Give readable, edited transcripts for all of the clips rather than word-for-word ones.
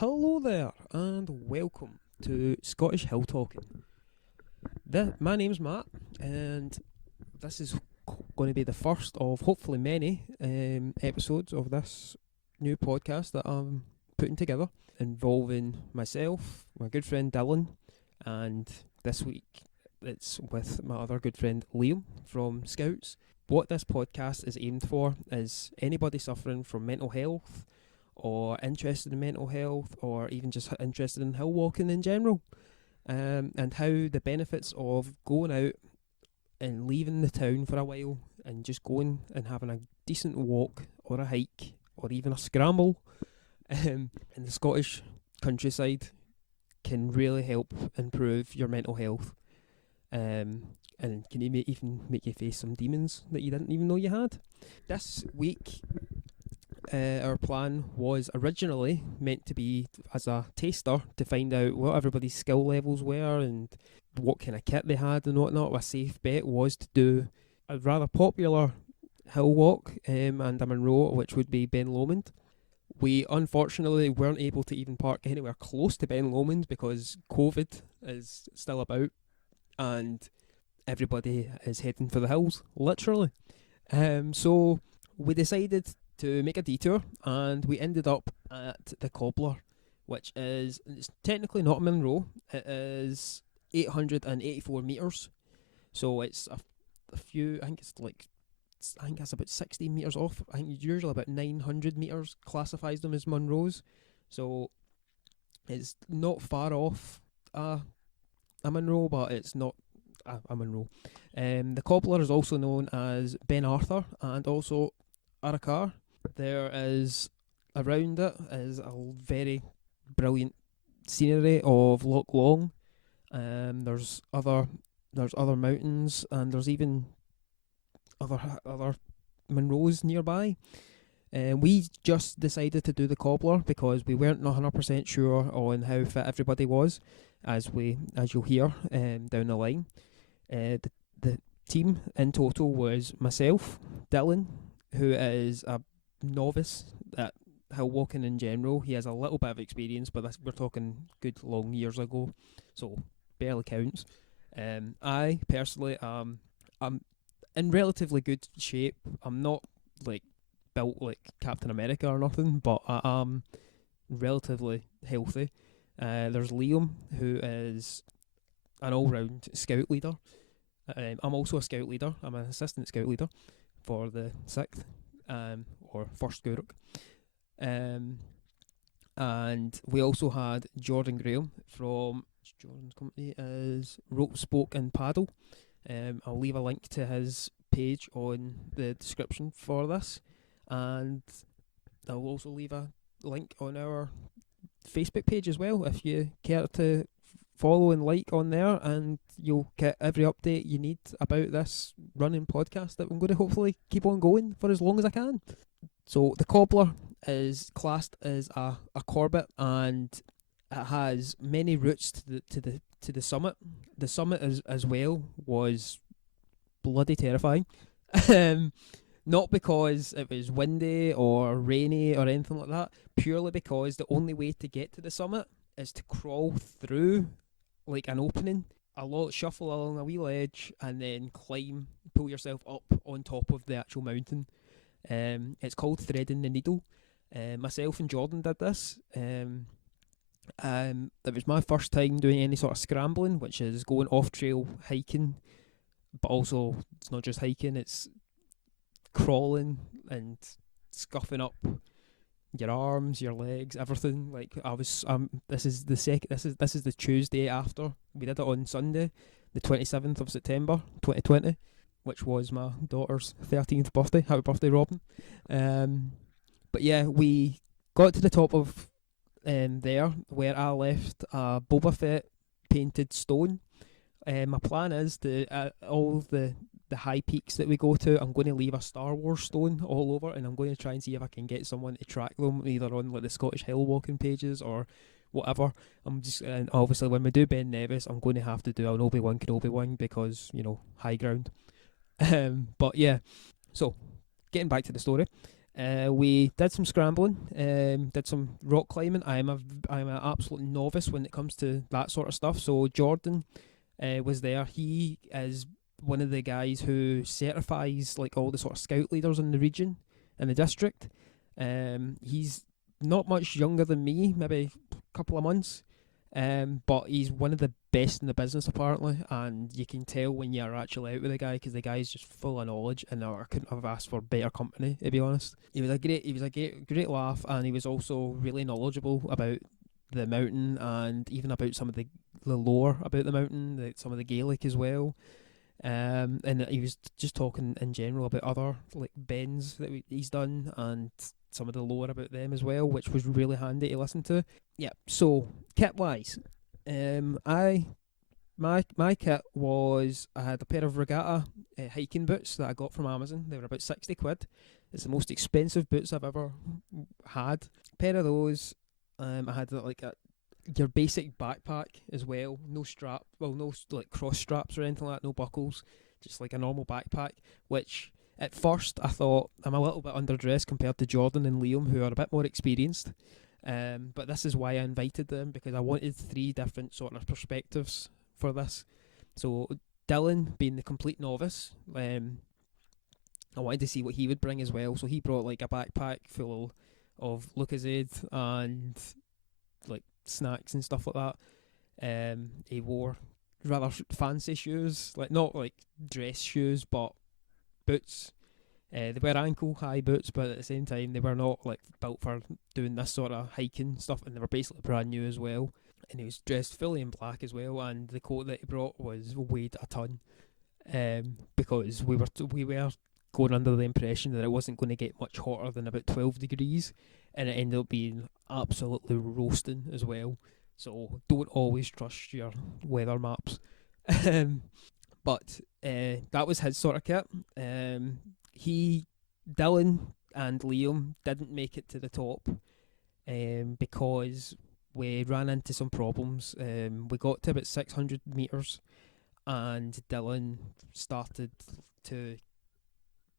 Hello there, and welcome to Scottish Hill Talking. My name's Matt, and this is going to be the first of hopefully many episodes of this new podcast that I'm putting together, involving myself, my good friend Dylan, and this week it's with my other good friend Liam from Scouts. What this podcast is aimed for is anybody suffering from mental health, or interested in mental health, or even just interested in hill walking in general, and how the benefits of going out and leaving the town for a while and just going and having a decent walk or a hike or even a scramble in the Scottish countryside can really help improve your mental health, and can even make you face some demons that you didn't even know you had. This week our plan was originally meant to be as a taster to find out what everybody's skill levels were and what kind of kit they had and whatnot. A safe bet was to do a rather popular hill walk and a Munro, which would be Ben Lomond. We unfortunately weren't able to even park anywhere close to Ben Lomond because COVID is still about and everybody is heading for the hills, literally. So we decided to make a detour, and we ended up at the Cobbler, which it's technically not a Munro. It is 884 metres, so it's a few. I think that's about 60 metres off. I think usually about 900 metres classifies them as Munros, so it's not far off a Munro, but it's not a Munro. The Cobbler is also known as Ben Arthur and also Aracar. There is around it is a very brilliant scenery of Loch Long. There's other mountains, and there's even other Munros nearby. We just decided to do the Cobbler because we weren't 100% sure on how fit everybody was, as you'll hear down the line. The team in total was myself, Dylan, who is a novice at hill walking in general. He has a little bit of experience, but we're talking good long years ago, so barely counts. I personally I'm in relatively good shape. I'm not like built like Captain America or nothing, but I am relatively healthy. There's Liam, who is an all-round scout leader. I'm also a scout leader. I'm an assistant scout leader for the 6th or 1st Guruk. And we also had Jordan Graham from Jordan's company is Rope, Spoke and Paddle. I'll leave a link to his page on the description for this, and I'll also leave a link on our Facebook page as well if you care to follow and like on there, and you'll get every update you need about this running podcast that I'm going to hopefully keep on going for as long as I can. So the Cobbler is classed as a Corbett, and it has many routes to the summit. The summit as well was bloody terrifying. Not because it was windy or rainy or anything like that, purely because the only way to get to the summit is to crawl through like an opening, shuffle along a wee ledge, and then pull yourself up on top of the actual mountain. It's called threading the needle. Myself and Jordan did this. It was my first time doing any sort of scrambling, which is going off trail hiking, but also it's not just hiking, it's crawling and scuffing up your arms, your legs, everything. Like this is the Tuesday after. We did it on Sunday, the 27th of September 2020, which was my daughter's 13th birthday. Happy birthday, Robin. But yeah, we got to the top of there where I left a Boba Fett painted stone. My plan is to all the high peaks that we go to, I'm going to leave a Star Wars stone all over, and I'm going to try and see if I can get someone to track them either on like the Scottish Hill walking pages or whatever. And obviously when we do Ben Nevis, I'm going to have to do an Obi-Wan Kenobi because, high ground. But yeah, so getting back to the story, We did some scrambling, did some rock climbing. I'm an absolute novice when it comes to that sort of stuff. So Jordan was there. He is one of the guys who certifies like all the sort of scout leaders in the region in the district. He's not much younger than me, maybe a couple of months. But he's one of the best in the business apparently, and you can tell when you're actually out with the guy because the guy's just full of knowledge, and I couldn't have asked for better company to be honest. He was a great laugh, and he was also really knowledgeable about the mountain and even about some of the lore about the mountain, some of the Gaelic as well. And he was just talking in general about other like bends that he's done and some of the lore about them as well, which was really handy to listen to. Yeah. So kit wise, I my kit was I had a pair of regatta hiking boots that I got from Amazon. They were about £60. It's the most expensive boots I've ever had. A pair of those. I had like your basic backpack as well. No strap, well, no like cross straps or anything like that. No buckles. Just like a normal backpack. Which at first I thought I'm a little bit underdressed compared to Jordan and Liam, who are a bit more experienced. But this is why I invited them, because I wanted 3 different sort of perspectives for this. So Dylan, being the complete novice, I wanted to see what he would bring as well. So he brought like a backpack full of Lucozade and like snacks and stuff like that. He wore rather fancy shoes, like not like dress shoes, but boots. They were ankle high boots, but at the same time they were not like built for doing this sort of hiking stuff, and they were basically brand new as well. And he was dressed fully in black as well, and the coat that he brought weighed a ton, because we were going under the impression that it wasn't going to get much hotter than about 12 degrees, and it ended up being absolutely roasting as well. So don't always trust your weather maps. But that was his sort of kit. Dylan and Liam didn't make it to the top because we ran into some problems. We got to about 600 metres, and Dylan started to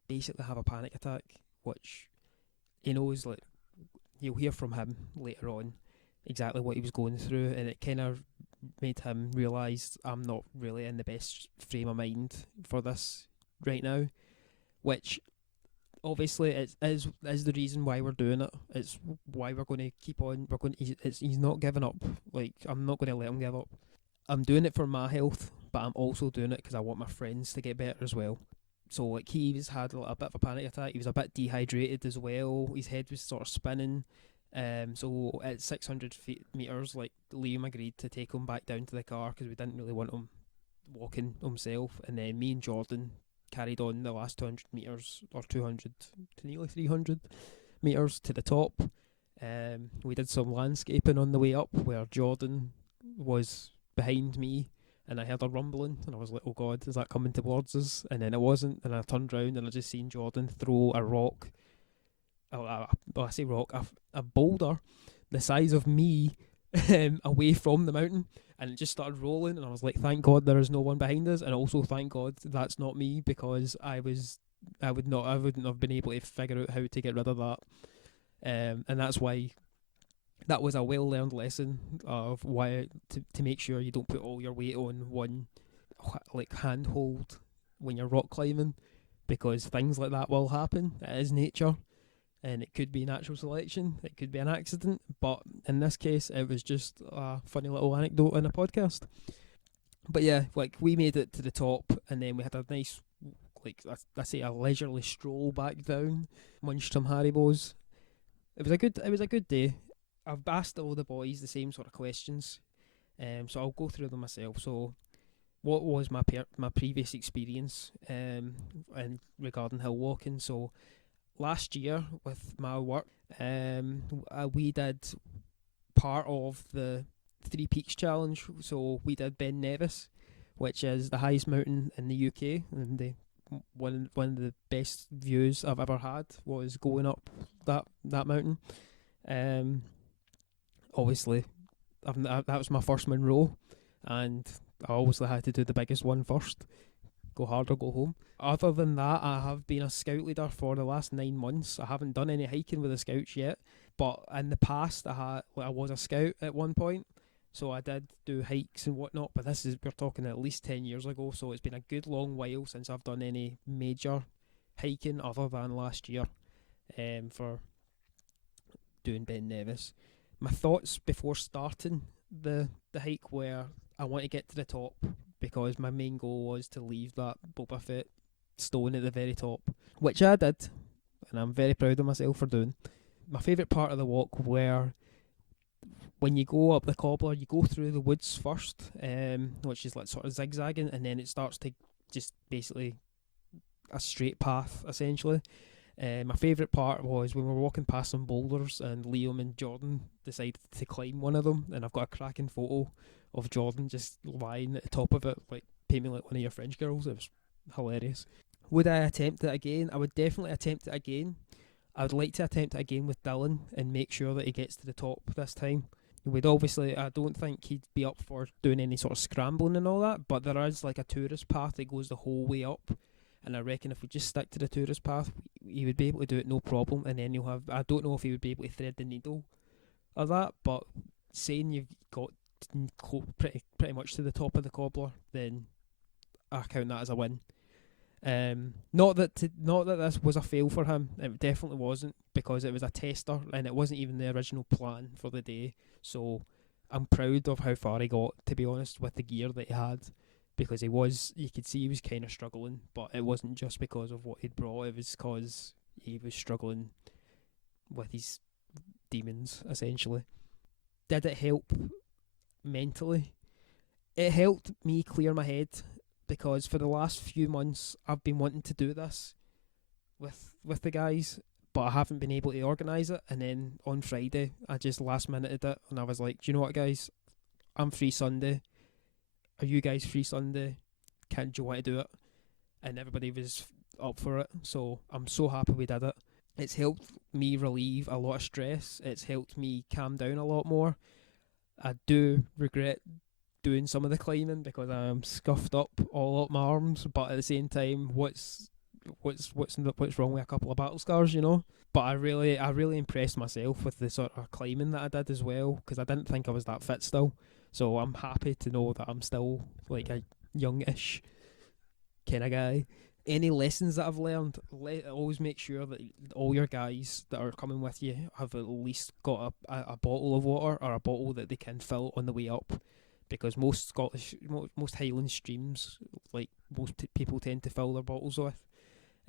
basically have a panic attack, which he knows, like, you'll hear from him later on exactly what he was going through, and it kind of made him realise I'm not really in the best frame of mind for this right now, which obviously is the reason why we're doing it. It's why we're going to keep on. He's not giving up. Like, I'm not going to let him give up. I'm doing it for my health, but I'm also doing it because I want my friends to get better as well. So like he's had a bit of a panic attack. He was a bit dehydrated as well. His head was sort of spinning. So at 600 metres, like Liam agreed to take him back down to the car because we didn't really want him walking himself. And then me and Jordan carried on the last 200 metres, or 200 to nearly 300 metres to the top. We did some landscaping on the way up where Jordan was behind me, and I heard a rumbling, and I was like, oh God, is that coming towards us? And then it wasn't, and I turned round and I just seen Jordan throw a rock, I say rock, a boulder the size of me away from the mountain, and it just started rolling, and I was like, thank God there is no one behind us, and also thank God that's not me, because I wouldn't have been able to figure out how to get rid of that. And that's why that was a well-learned lesson of why to make sure you don't put all your weight on one like handhold when you're rock climbing, because things like that will happen. It is nature, and it could be natural selection, it could be an accident, but in this case it was just a funny little anecdote in a podcast. But yeah, like we made it to the top, and then we had a nice, like I say, a leisurely stroll back down, munched some Haribos. It was a good day. I've asked all the boys the same sort of questions, so I'll go through them myself. So, what was my previous experience and regarding hill walking? So, last year with my work, we did part of the Three Peaks Challenge. So we did Ben Nevis, which is the highest mountain in the UK, and one of the best views I've ever had was going up that mountain. Obviously, that was my first Monroe, and I obviously had to do the biggest one first, go hard or go home. Other than that, I have been a scout leader for the last 9 months. I haven't done any hiking with the scouts yet, but in the past I was a scout at one point, so I did do hikes and whatnot. But we're talking at least 10 years ago, so it's been a good long while since I've done any major hiking other than last year, for doing Ben Nevis. My thoughts before starting the hike were I want to get to the top because my main goal was to leave that Boba Fett stone at the very top, which I did, and I'm very proud of myself for doing. My favourite part of the walk were when you go up the Cobbler, you go through the woods first, which is like sort of zigzagging, and then it starts to just basically a straight path essentially. My favourite part was when we were walking past some boulders and Liam and Jordan decided to climb one of them, and I've got a cracking photo of Jordan just lying at the top of it, like painting like one of your French girls. It was hilarious. Would I attempt it again? I would definitely attempt it again. I would like to attempt it again with Dylan and make sure that he gets to the top this time. I don't think he'd be up for doing any sort of scrambling and all that, but there is like a tourist path that goes the whole way up, and I reckon if we just stick to the tourist path, he would be able to do it no problem, and then I don't know if he would be able to thread the needle of that, but saying you've got pretty much to the top of the Cobbler, then I count that as a win. Not that this was a fail for him. It definitely wasn't, because it was a tester and it wasn't even the original plan for the day. So I'm proud of how far he got, to be honest, with the gear that he had, because you could see he was kind of struggling, but it wasn't just because of what he'd brought. It was because he was struggling with his demons, essentially. Did it help mentally? It helped me clear my head, because for the last few months I've been wanting to do this with the guys, but I haven't been able to organise it. And then on Friday I just last minuted it, and I was like, do you know what, guys, I'm free Sunday, are you guys free Sunday, do you want to do it? And everybody was up for it, so I'm so happy we did it. It's helped me relieve a lot of stress, it's helped me calm down a lot more. I do regret doing some of the climbing because I'm scuffed up all up my arms, but at the same time, what's wrong with a couple of battle scars, you know? But I really impressed myself with the sort of climbing that I did as well, because I didn't think I was that fit still. So I'm happy to know that I'm still like a youngish kind of guy. Any lessons that I've learned, always make sure that all your guys that are coming with you have at least got a bottle of water, or a bottle that they can fill on the way up, because most Highland streams, like most people tend to fill their bottles with.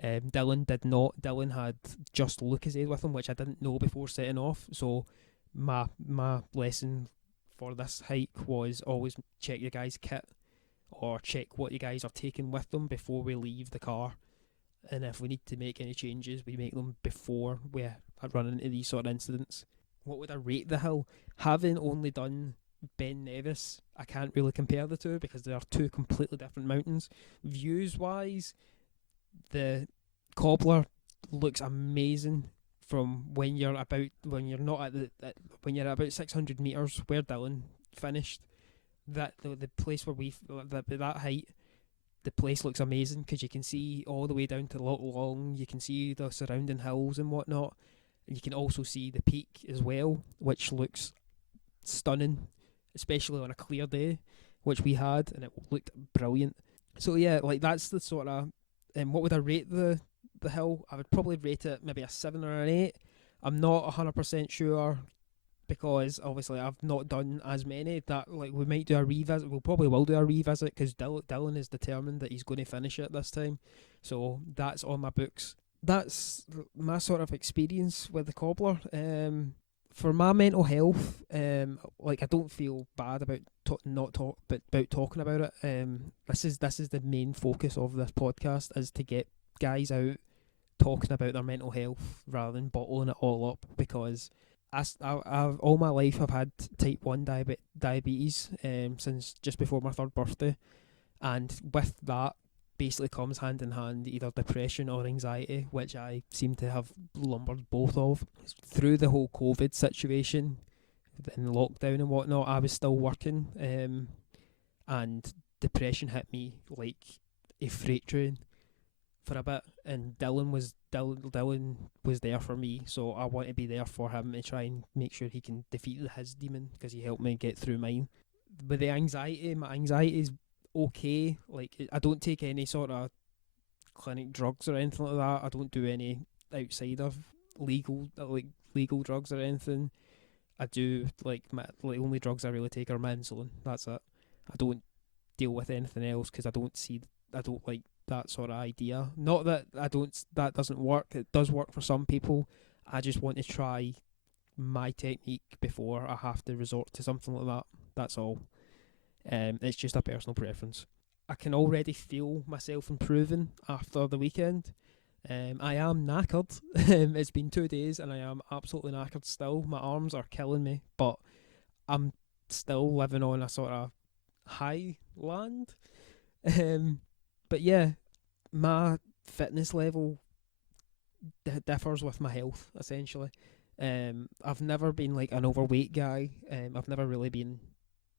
Dylan did not. Dylan had just Lucozade with him, which I didn't know before setting off. So my lesson for this hike was always check your guys' kit, or check what you guys are taking with them before we leave the car. And if we need to make any changes, we make them before we run into these sort of incidents. What would I rate the hill? Having only done Ben Nevis, I can't really compare the two because they are two completely different mountains. Views wise, the Cobbler looks amazing from when you're about 600 meters where Dylan finished. That the place where that height, the place looks amazing because you can see all the way down to Loch Long. You can see the surrounding hills and whatnot, and you can also see the peak as well, which looks stunning, especially on a clear day, which we had, and it looked brilliant. So yeah, like that's the sort of. What would I rate the hill? I would probably rate it maybe a 7 or an 8. I'm not 100% sure, because obviously I've not done as many. That like we might do a revisit. We probably will do a revisit because Dylan is determined that he's going to finish it this time. So that's on my books. That's my sort of experience with the Cobbler. For my mental health, like I don't feel bad about talking about it. This is the main focus of this podcast, is to get guys out talking about their mental health rather than bottling it all up, because I've all my life I've had type 1 diabetes since just before my 3rd birthday, and with that basically comes hand in hand either depression or anxiety, which I seem to have lumbered both of. Through the whole COVID situation and lockdown and whatnot, I was still working, and depression hit me like a freight train for a bit, and Dylan was there for me, so I want to be there for him to try and make sure he can defeat his demon, because he helped me get through mine. With the anxiety, my anxiety is okay. Like, I don't take any sort of clinic drugs or anything like that. I don't do any outside of legal drugs or anything. I do like the only drugs I really take are my insulin. That's it. I don't deal with anything else because I don't like that sort of idea. Not that that doesn't work. It does work for some people. I just want to try my technique before I have to resort to something like that. That's all. It's just a personal preference. I can already feel myself improving after the weekend. I am knackered. It's been 2 days and I am absolutely knackered still. My arms are killing me, but I'm still living on a sort of high land. But yeah, my fitness level differs with my health, essentially. I've never been like an overweight guy. I've never really been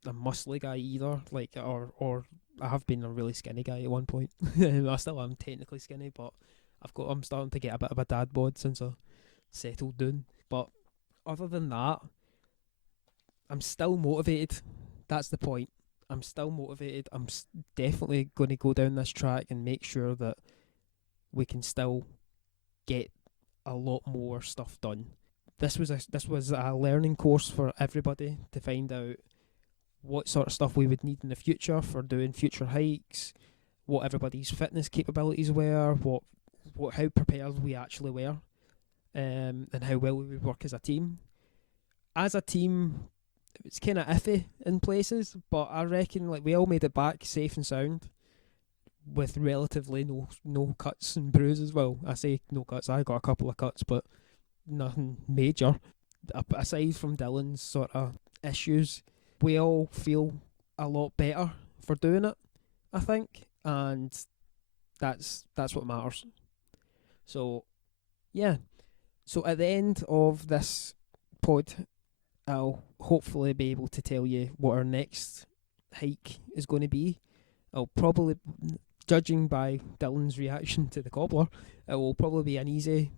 a muscly guy either. Like, or I have been a really skinny guy at one point. I still am technically skinny, but I'm starting to get a bit of a dad bod since I settled down. But other than that, I'm still motivated. That's the point. I'm still motivated. I'm definitely going to go down this track and make sure that we can still get a lot more stuff done. This was a learning course for everybody to find out what sort of stuff we would need in the future for doing future hikes, what everybody's fitness capabilities were, how prepared we actually were, and how well we would work as a team. As a team, it's kind of iffy in places, but I reckon like we all made it back safe and sound, with relatively no cuts and bruises. Well, I say no cuts. I got a couple of cuts, but nothing major. Aside from Dylan's sort of issues, we all feel a lot better for doing it, I think, and that's what matters. So, yeah. So at the end of this pod, I'll hopefully be able to tell you what our next hike is going to be. I'll probably, judging by Dylan's reaction to the Cobbler, it will probably be an easy,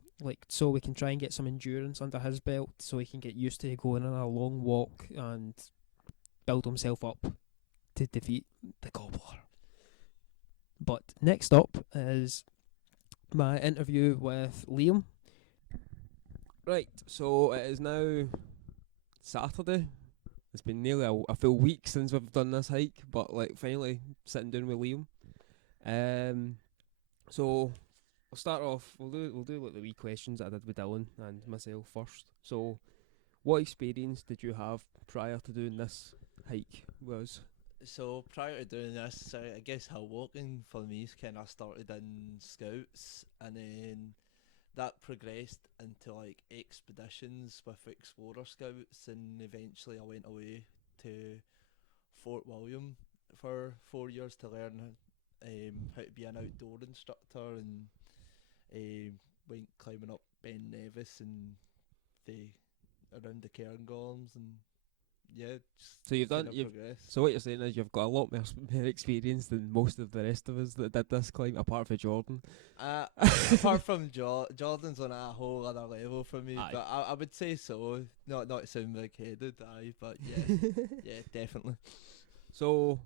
so we can try and get some endurance under his belt, so he can get used to going on a long walk and build himself up to defeat the Cobbler. But next up is my interview with Liam. Right, so it is now Saturday. It's been nearly a full week since we've done this hike, but finally sitting down with Liam. So I'll start off. We'll do like the wee questions that I did with Dylan and myself first. So, what experience did you have prior to doing this hike? So prior to doing this, I guess hill walking for me kind of started in Scouts, and then that progressed into expeditions with Explorer Scouts, and eventually I went away to Fort William for 4 years to learn how to be an outdoor instructor, and went climbing up Ben Nevis and around the Cairngorms, and yeah. So so what you're saying is you've got a lot more experience than most of the rest of us that did this climb, apart from Jordan. Apart from Jordan's on a whole other level for me, aye. But I would say so. Not to sound big-headed, aye, but yeah, yeah, definitely. So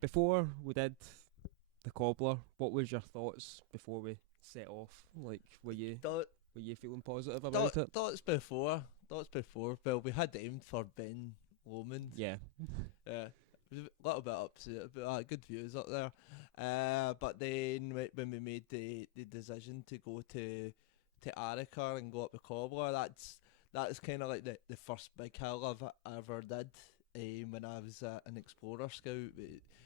before we did the Cobbler, what was your thoughts before we set off? Were you feeling positive about it? Thoughts before. Well, we had aimed for Ben Lomond. Yeah. Yeah. It was a little bit upset, but good views up there. But then when we made the decision to go to Arica and go up the Cobbler, that's kind of like the first big hill I ever did. When I was an Explorer Scout,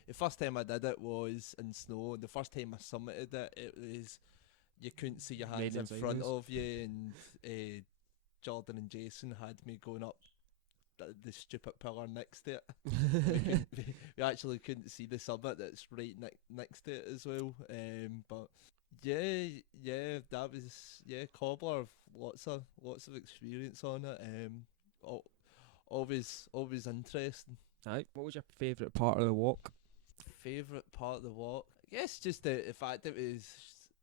the first time I did it was in snow, and the first time I summited it was you couldn't see your hands in front of you, and Jordan and Jason had me going up the stupid pillar next to it. we actually couldn't see the summit that's right next to it as well. But yeah, that was Cobbler. Lots of experience on it. Always interesting. Aye. What was your favourite part of the walk? Favourite part of the walk? guess just the fact that it was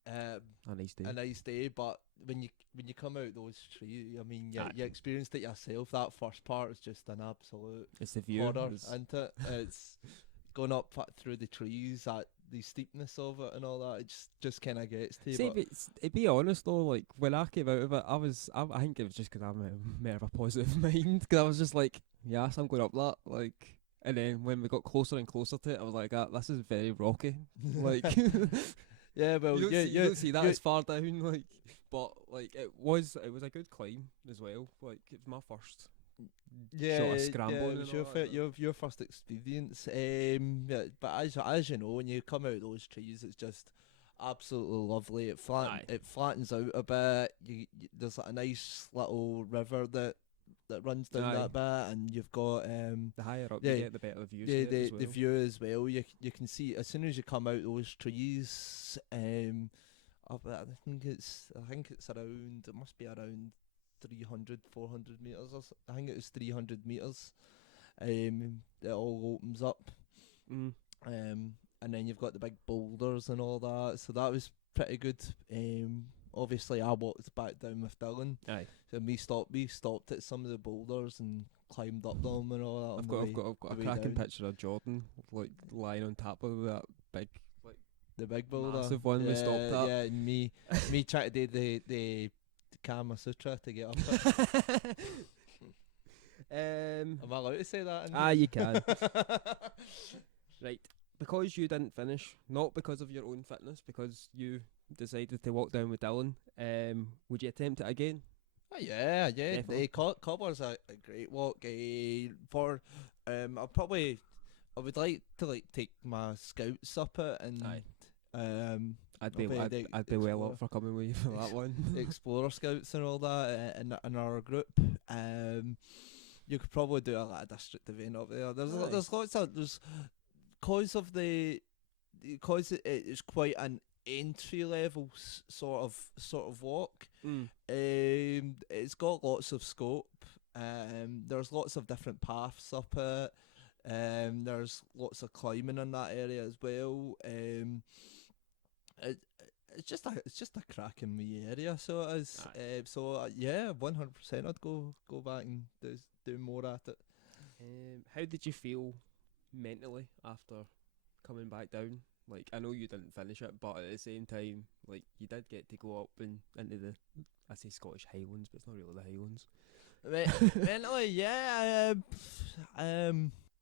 A nice day. a nice day, but when you come out those trees, I mean, Aye. you experienced it yourself. That first part is just an absolute It's the view. horror, It's- isn't it? It's going up through the trees, at the steepness of it and all that. It just kind of gets to you. See, But to be honest though, like when I came out of it, I think it was just 'cause I'm more of a positive mind. 'Cause I was just like, yes, I'm going up that. Like, and then when we got closer and closer to it, I was like, this is very rocky. Like, yeah, well, you yeah, don't see that you- as far down. Like, but like it was a good climb as well. Like it was my first. sort of scrambling it and was all your, that, your first experience. Yeah, but as you know, when you come out of those trees, it's just absolutely lovely. Aye. It flattens out a bit. There's like a nice little river that runs down Aye. that bit, and you've got The higher up yeah, you get, the better the views. yeah, you get as well. the view as well. You can see as soon as you come out those trees. Up there, I think it's around. It must be around 300, 400 meters. I think it was 300 meters. It all opens up. Mm. And then you've got the big boulders and all that. So that was pretty good. Obviously I walked back down with Dylan. Aye. So we stopped at some of the boulders and climbed up them and all that. I've got a the way cracking down. picture of Jordan like lying on top of that big The big boulder. massive one we stopped at. Yeah, and me trying to do the Kama Sutra to get up it. Am I allowed to say that? You can. Right. Because you didn't finish, not because of your own fitness, because you decided to walk down with Dylan, would you attempt it again? Oh, yeah. Definitely. Cobbler's a great walk. For I would like to take my scouts up it and Aye. I'd I'll be the I'd be well Explorer. up for coming with you for that one. the Explorer Scouts and all that in our group. You could probably do a lot of district event up there. Aye. There's lots of because it's quite an entry level sort of walk. Mm. It's got lots of scope. There's lots of different paths up it. There's lots of climbing in that area as well. It's just a cracking wee area, so it is. Yeah, 100%. I'd go back and do more at it. How did you feel mentally after coming back down? Like, I know you didn't finish it, but at the same time, like, you did get to go up and into the, I say Scottish Highlands, but it's not really the Highlands. Mentally, yeah.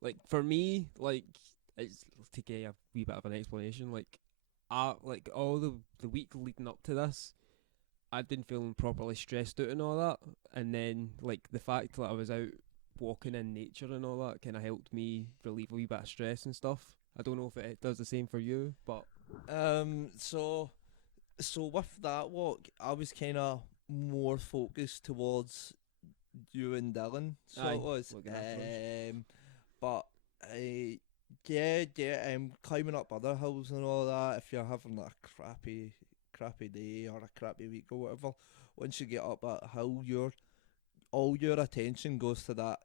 Like, for me, like, it's to get a wee bit of an explanation, like all the week leading up to this, I'd been feeling properly stressed out and all that, and then, like, the fact that I was out walking in nature and all that kind of helped me relieve a wee bit of stress and stuff. I don't know if it does the same for you, but So with that walk, I was kind of more focused towards you and Dylan. So Aye, it was. looking after But climbing up other hills and all that. If you're having a crappy day or a crappy week or whatever, once you get up that hill, all your attention goes to that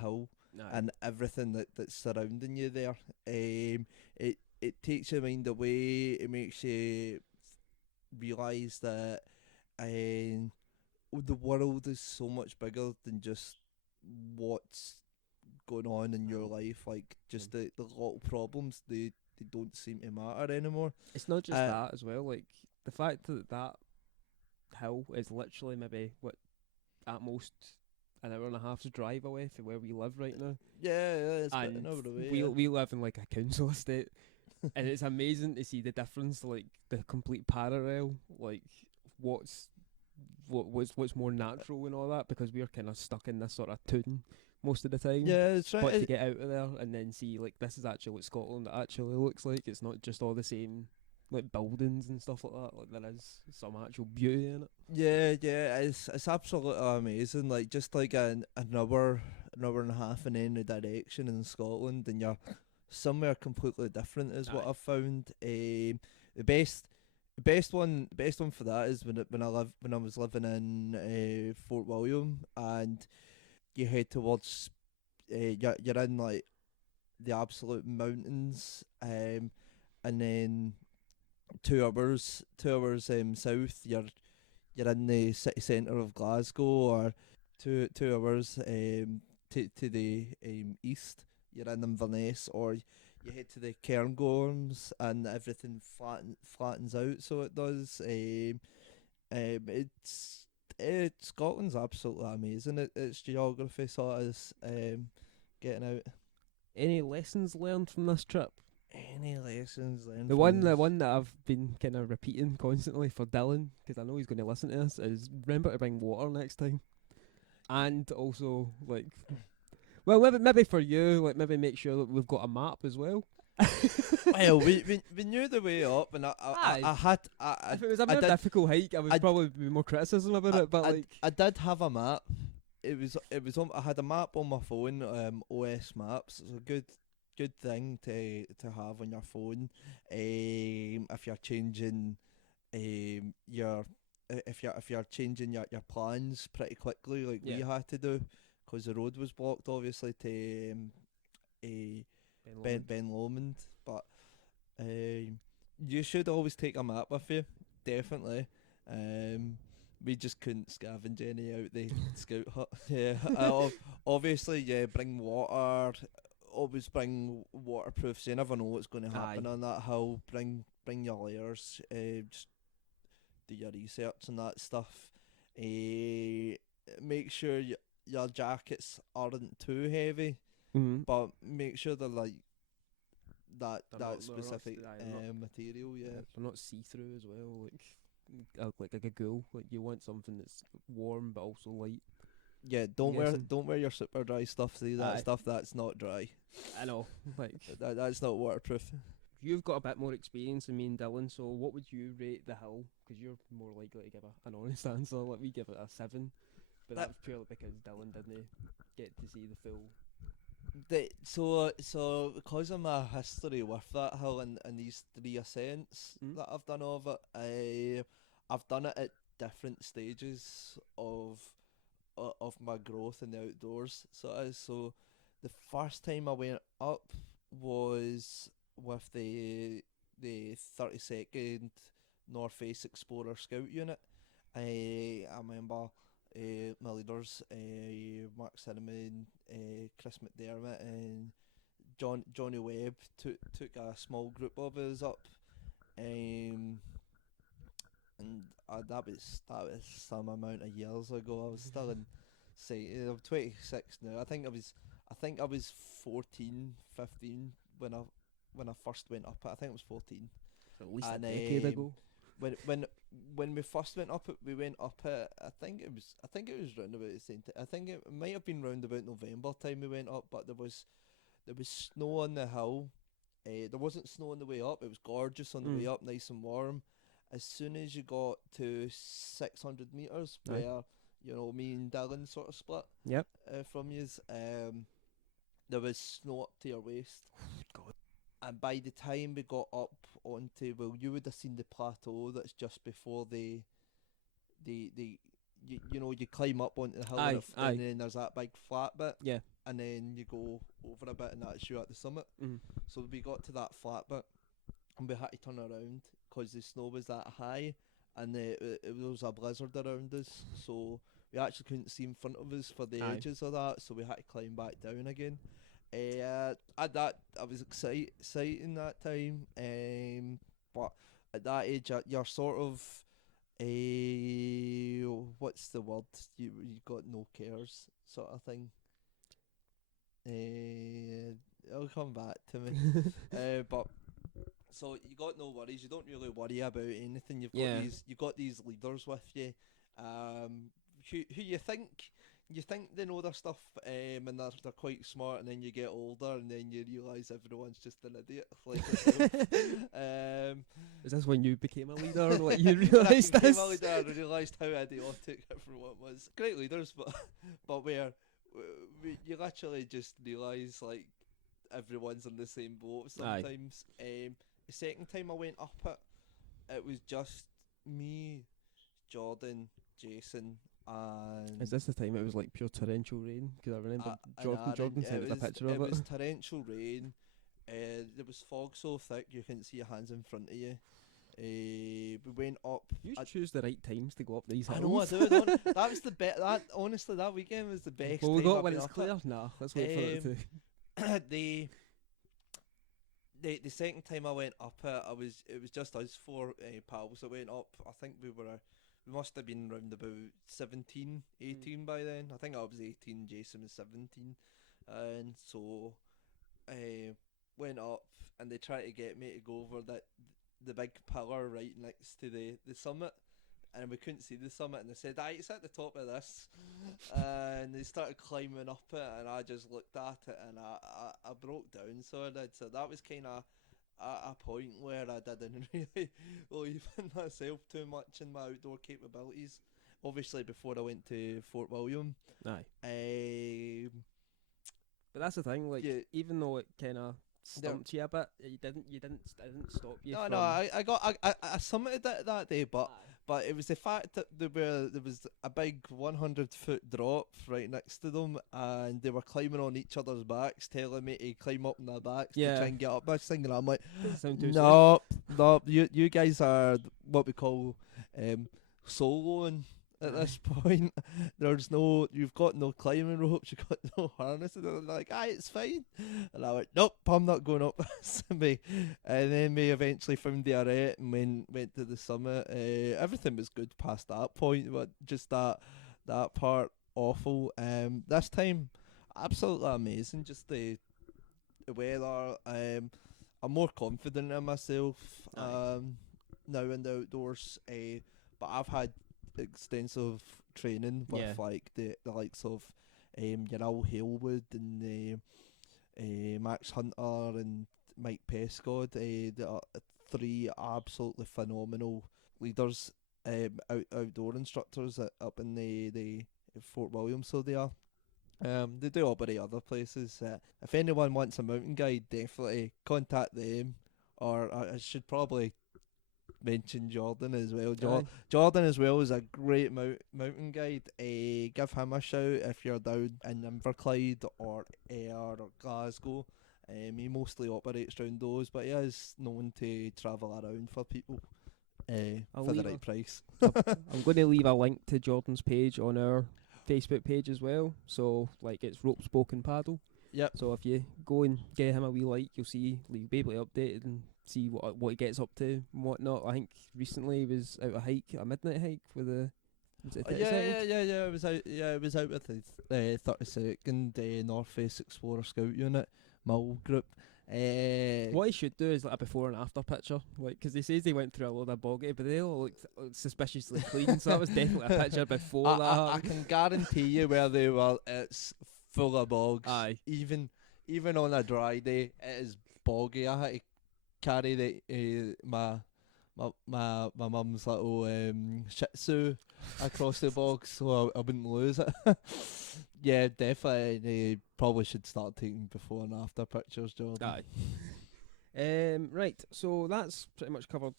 hill. aye. And everything that's surrounding you there. It takes your mind away. It makes you realise that the world is so much bigger than just what's going on in your life. Like, just the little problems, they don't seem to matter anymore. It's not just Uh, that as well. Like, the fact that hill is literally maybe what at most an hour and a half's drive away from where we live right now. Yeah, it's And an hour away. we live in like a council estate, and it's amazing to see the difference, like the complete parallel, like what's more natural and all that, because we're kind of stuck in this sort of town most of the time. Yeah, it's But right. to get out of there and then see, like, this is actually what Scotland actually looks like. It's not just all the same, like, buildings and stuff like that. Like, there is some actual beauty in it. Yeah, it's absolutely amazing. Like, just like an hour and a half in any direction in Scotland, and you're somewhere completely different is what Aye. I've found. The best one for that is when I was living in Fort William, and you head towards you're in like the absolute mountains, and and then 2 hours south, you're in the city centre of Glasgow, or 2 hours to the east, you're in Inverness, or you head to the Cairngorms, and everything flattens out. So it does. Scotland's absolutely amazing. Its geography sort of getting out. Any lessons learned from this trip? Any lessons learned? The from this? one that I've been kind of repeating constantly for Dylan, because I know he's going to listen to this, is remember to bring water next time. And also, like, well, maybe for you, like, maybe make sure that we've got a map as well. Well, we knew the way up, and I had. If it was a more difficult hike, I would probably be more criticism about it. But I did have a map. It was on. I had a map on my phone. OS Maps. It's a good thing to have on your phone. If you're changing, your if you're changing your plans pretty quickly, like we had to do, because the road was blocked, obviously, to Ben Lomond. But you should always take a map with you, definitely. We just couldn't scavenge any out the scout hut. Yeah, obviously, yeah. Bring water. Always bring waterproofs. You never know what's going to happen on that hill. Bring your layers. Just do your research and that stuff. Make sure your jackets aren't too heavy, but make sure they're like that specific material. Yeah, they're not see through as well. Like a ghoul. Like, you want something that's warm but also light. Yeah, don't wear your super dry stuff. See that stuff that's not dry. I know, like that's not waterproof. You've got a bit more experience than me and Dylan, so what would you rate the hill? Because you're more likely to give an honest answer. Let me give it a 7, but that's purely because Dylan didn't get to see the full. So because of my history with that hill and these 3 ascents that I've done of it, I've done it at different stages of my growth in the outdoors. So the first time I went up was with the 32nd North Face Explorer Scout Unit. I remember my leaders, Mark Cinnamon, Chris McDermott, and Johnny Webb took a small group of us up, and that was some amount of years ago. I was still in, I'm 26 now. I think I was 14, 15 when I first went up. I think I was 14. So at least a decade ago. When we first went up, we went up at, I think it was round about the same time. I think it might have been round about November time we went up, but there was snow on the hill. There wasn't snow on the way up. It was gorgeous on the way up, nice and warm. As soon as you got to 600 meters, where me and Dylan sort of split, from yous, there was snow up to your waist. God. And by the time we got up onto, well, you would have seen the plateau that's just before you climb up onto the hill, and then there's that big flat bit, and then you go over a bit and that's you at the summit. So we got to that flat bit and we had to turn around because the snow was that high, and there was a blizzard around us, so we actually couldn't see in front of us for the edges of that, so we had to climb back down again. I was exciting that time, but at that age you're sort of what's the word, you got no cares sort of thing. It'll come back to me. But so you got no worries, you don't really worry about anything. You've got these leaders with you, who you think they know their stuff, and they're quite smart, and then you get older and then you realise everyone's just an idiot. Like is this when you became a leader? Like, you realised this? I became a leader, I realised how idiotic everyone was. Great leaders, but where you literally just realise like everyone's in the same boat sometimes. The second time I went up it was just me, Jordan, Jason, and... Is this the time it was like pure torrential rain? Because I remember Jordan sent us a picture of it. It was torrential rain. there was fog so thick you couldn't see your hands in front of you. We went up. You choose the right times to go up these hills. I know I do. That was the best. That honestly, that weekend was the best. Well, we time got I've when been it's up clear. Nah, let's wait for it to. The second time I went up it, it was just us four pals that went up. I think we must have been around about 17, 18 by then. I think I was 18, Jason was 17, and so went up and they tried to get me to go over the big pillar right next to the summit, and we couldn't see the summit, and they said, it's at the top of this, and they started climbing up it, and I just looked at it, and I broke down, so I did. So that was kind of a point where I didn't really believe in myself too much and my outdoor capabilities. Obviously, before I went to Fort William. Aye. But that's the thing, like, even though it kind of stumped you a bit, it didn't stop you. No, I summited it that day, but it was the fact that there was a big 100-foot drop right next to them, and they were climbing on each other's backs, telling me to climb up on their backs to try and get up this thing, and I'm like, no, you guys are what we call soloing. At this point, you've got no climbing ropes, you've got no harness, and they're like, it's fine. And I went, nope, I'm not going up this. And then we eventually found the arete and went to the summit. Everything was good past that point, but just that part, awful. This time, absolutely amazing, just the weather. I'm more confident in myself now in the outdoors, but I've had extensive training with like the likes of your Al Halewood and Max Hunter and Mike Pescod. They are three absolutely phenomenal leaders, outdoor instructors up in the Fort William. So they are. They do operate other places. If anyone wants a mountain guide, definitely contact them. Or I should probably mention Jordan as well. Jordan as well is a great mountain guide. Give him a shout if you're down in Inverclyde or Ayr or Glasgow. He mostly operates around those, but he is known to travel around for people for the right price. I'm going to leave a link to Jordan's page on our Facebook page as well. So like it's Rope Spoken Paddle. Yep. So if you go and get him a wee like, you'll be able to update it and see what he gets up to and whatnot. I think recently he was out a midnight hike with a. Was it 32nd? It was out with the 32nd North Face Explorer Scout Unit Mull group. What he should do is like a before and after picture, like because he says he went through a load of boggy, but they all looked suspiciously clean. So that was definitely a picture before that. I can guarantee you where they were. It's full of bogs. Aye. Even on a dry day, it is boggy. I had to carry my mum's little Shih Tzu across the bogs so I wouldn't lose it. Yeah, definitely. Probably should start taking before and after pictures, Jordan. Aye. Right, so that's pretty much covered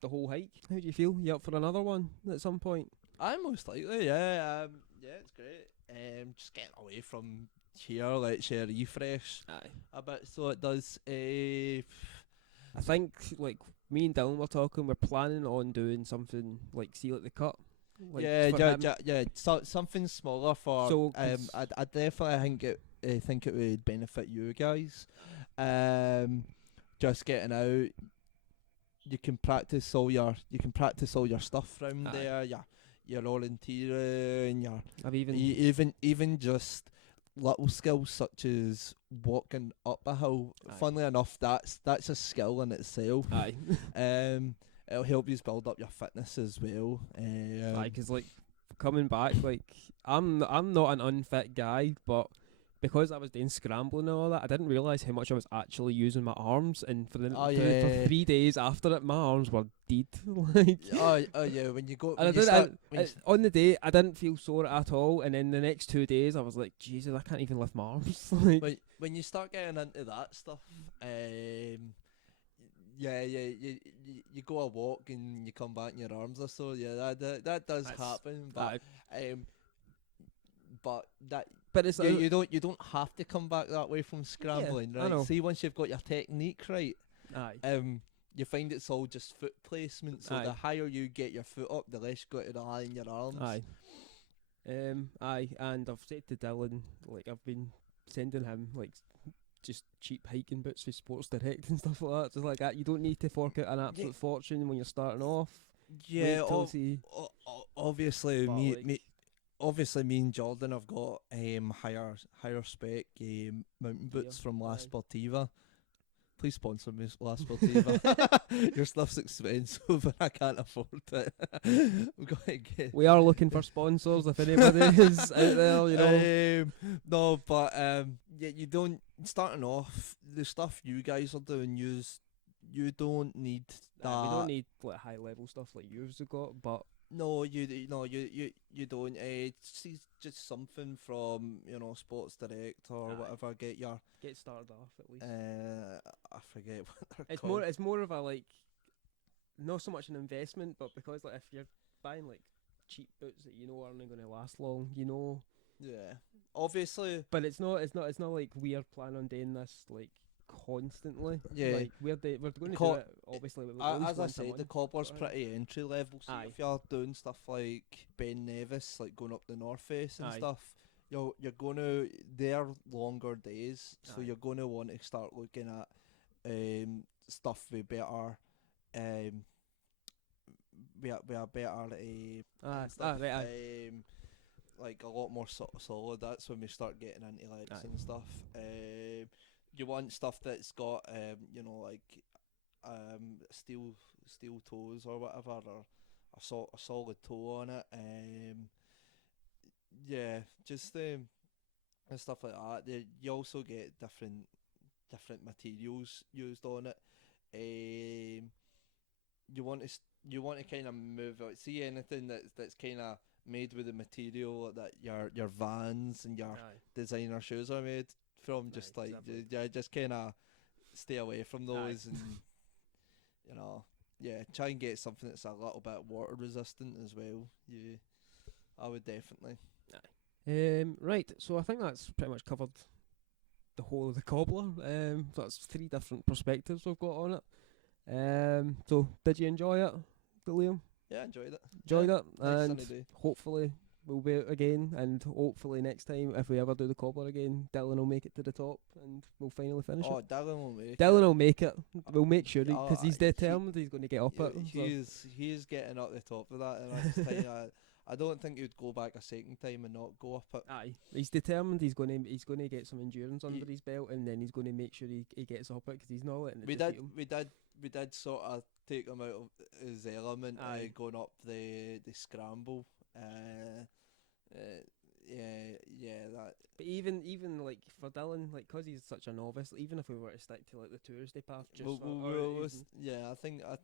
the whole hike. How do you feel? You up for another one at some point? I'm most likely, yeah. It's great. Just getting away from here, let's refresh a bit, so it does. I think, like, me and Dylan were talking, we're planning on doing something like Seal at the Cut. Like something smaller for. So I definitely think it would benefit you guys. Just getting out, you can practice all your stuff round there. Your orienteering, even just little skills such as walking up a hill. Funnily enough, that's a skill in itself. It'll help you build up your fitness as well. Because like coming back, like I'm not an unfit guy, but because I was doing scrambling and all that, I didn't realise how much I was actually using my arms. And for 3 days after it, my arms were dead. Like when you go. On the day, I didn't feel sore at all, and then the next 2 days, I was like, Jesus, I can't even lift my arms. Like, when you start getting into that stuff, you go a walk and you come back and your arms are sore. Yeah, that does happen. But that But it's you don't have to come back that way from scrambling, I right? know. See, once you've got your technique right, aye. you find it's all just foot placement. So Aye. the higher you get your foot up, the less you got to rely on your arms. Aye, and I've said to Dylan, like I've been sending him like just cheap hiking boots for Sports Direct and stuff like that. Just like that, you don't need to fork out an absolute fortune when you're starting off. Yeah, Wait obviously but, me, like, me, obviously me and Jordan have got higher spec mountain boots from La aye. Sportiva. Please sponsor me, La Sportiva. Your stuff's expensive and I can't afford it. We've got to get. We are looking for sponsors if anybody is out there, you know. No, but yeah, you don't starting off the stuff you guys are doing. You don't need that. We don't need like high level stuff like you've got, but No, you don't. It's just something from Sports Direct or Aye. whatever. get started off at least. I forget what they're called. It's more of a like, not so much an investment, but because like if you're buying like cheap boots that you know aren't going to last long, you know. Yeah, obviously. But it's not like we are planning on doing this like constantly. Yeah. Like we're going to do it obviously. As I said, the Cobbler's pretty entry level. So Aye. if you're doing stuff like Ben Nevis, like going up the North Face and Aye. stuff, you're gonna they're longer days, so Aye. you're gonna want to start looking at stuff with better stuff. Right. Like a lot more solid. That's when we start getting into legs Aye. and stuff. You want stuff that's got like steel toes or whatever, or a solid toe on it. Yeah, just and stuff like that. You also get different materials used on it. You want to kind of move out. See anything that's kind of made with the material that your Vans and your Aye. designer shoes are made from. Just Aye, like exactly. just kind of stay away from those. And try and get something that's a little bit water resistant as well. I would definitely. Right, so I think that's pretty much covered the whole of the Cobbler. That's 3 different perspectives we've got on it. So did you enjoy it, Liam? Yeah, I enjoyed it. Enjoyed it, Nice and sunny day. hopefully we'll be out again, and hopefully next time, if we ever do the Cobbler again, Dylan will make it to the top, and we'll finally finish it. Dylan will make Dylan it. will make it. We'll make sure, Oh, because he's determined he's going to get up it. So. He is getting up the top of that, and I don't think he'd go back a second time and not go up it. Aye, he's determined. He's going to get some endurance under his belt, and then he's going to make sure he gets up it, because he's not letting it defeat him. We did sort of take him out of his element, going up the scramble. That. But even like for Dylan, like, cause he's such a novice, like, even if we were to stick to like the touristy path, I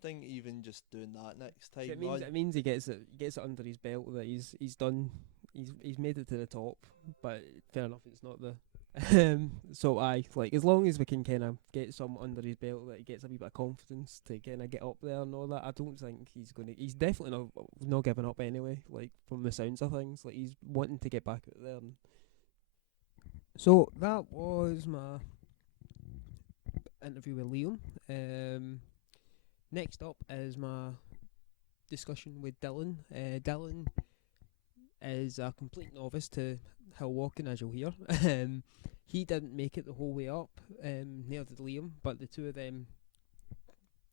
think even just doing that next time. It means he gets it under his belt, that he's done, he's made it to the top. But fair enough, it's not the. So like as long as we can kind of get some under his belt, that he gets a wee bit of confidence to kind of get up there and all that. I don't think he's definitely not giving up anyway. Like from the sounds of things, like he's wanting to get back out there. So that was my interview with Liam. Next up is my discussion with Dylan. Dylan is a complete novice to hill walking, as you'll hear. He didn't make it the whole way up, neither did Liam, but the two of them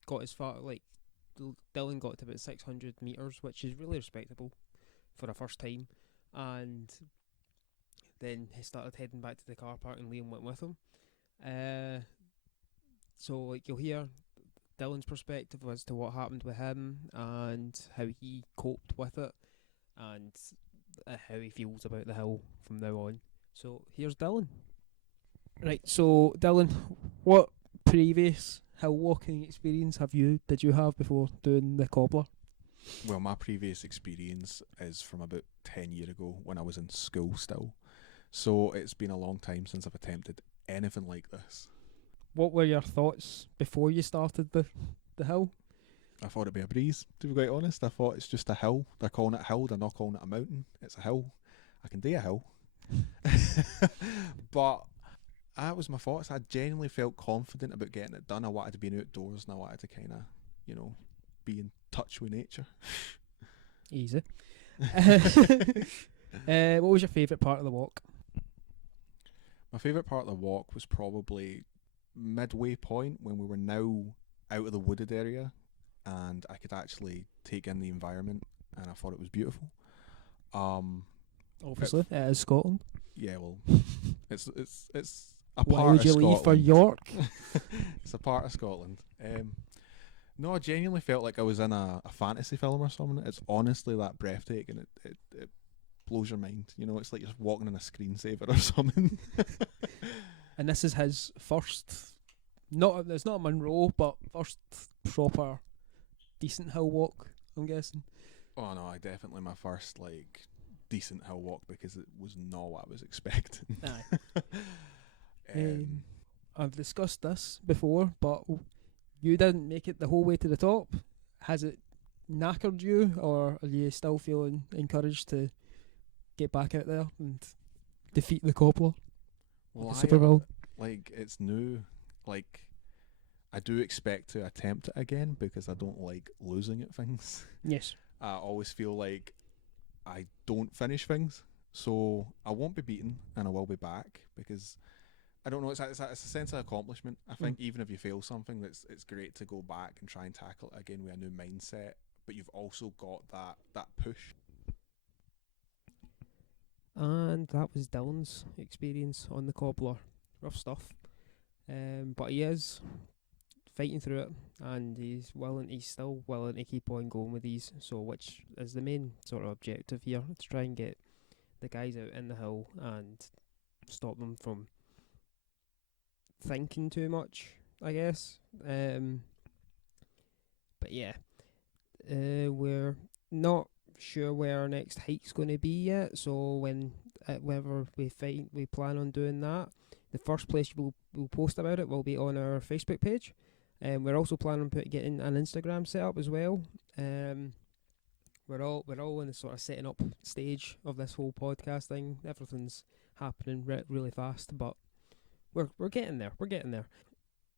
got as far, like, Dylan got to about 600 metres, which is really respectable for a first time, and then he started heading back to the car park and Liam went with him. So like you'll hear Dylan's perspective as to what happened with him and how he coped with it, and how he feels about the hill from now on. So here's Dylan. Right, so Dylan, what previous hill walking experience did you have before doing the Cobbler? Well, my previous experience is from about 10 years ago when I was in school still. So it's been a long time since I've attempted anything like this. What were your thoughts before you started the hill? I thought it'd be a breeze, to be quite honest. I thought it's just a hill. They're calling it a hill, they're not calling it a mountain. It's a hill. I can do a hill. But that was my thoughts. I genuinely felt confident about getting it done. I wanted to be outdoors and I wanted to kind of, be in touch with nature. Easy. What was your favourite part of the walk? My favourite part of the walk was probably midway point when we were now out of the wooded area and I could actually take in the environment and I thought it was beautiful. Obviously, it is Scotland. Yeah, well, it's a Why part would of you Scotland. leave for York? It's a part of Scotland. No, I genuinely felt like I was in a fantasy film or something. It's honestly that breathtaking. It blows your mind. It's like you're walking in a screensaver or something. And this is his first, it's not a Munro, but first proper decent hill walk, I'm guessing. Oh no, definitely my first decent hill walk because it was not what I was expecting. Aye. I've discussed this before, but you didn't make it the whole way to the top. Has it knackered you, or are you still feeling encouraged to get back out there and defeat the Cobbler? Well, the Super Bowl? It's new. I do expect to attempt it again because I don't like losing at things. Yes. I always feel like I don't finish things, so I won't be beaten and I will be back because I don't know. It's a sense of accomplishment. I think even if you fail something, it's great to go back and try and tackle it again with a new mindset. But you've also got that push. And that was Dylan's experience on the Cobbler. Rough stuff. But he is fighting through it, and he's still willing to keep on going with these. So, which is the main sort of objective here, to try and get the guys out in the hill and stop them from thinking too much, I guess. But yeah, we're not sure where our next hike's going to be yet. So whenever we plan on doing that, the first place we'll post about it will be on our Facebook page. We're also planning on getting an Instagram set up as well. We're all in the sort of setting up stage of this whole podcast thing. Everything's happening really fast, but we're getting there. We're getting there.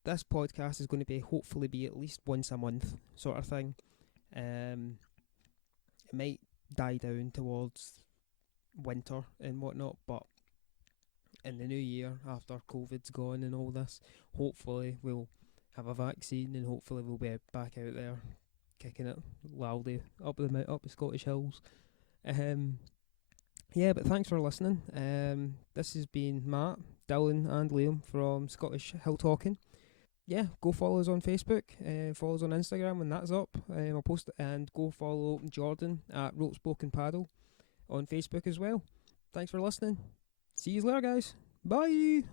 This podcast is going to hopefully be at least once a month sort of thing. It might die down towards winter and whatnot, but in the new year, after COVID's gone and all this, hopefully we'll have a vaccine and hopefully we'll be back out there kicking it loudly up the Scottish hills. Yeah, but thanks for listening. This has been Matt, Dylan and Liam from Scottish Hill Talking. Yeah, go follow us on Facebook, follow us on Instagram when that's up. I'll post it, and go follow Jordan at Ropespoken Paddle on Facebook as well. Thanks for listening. See you later, guys. Bye.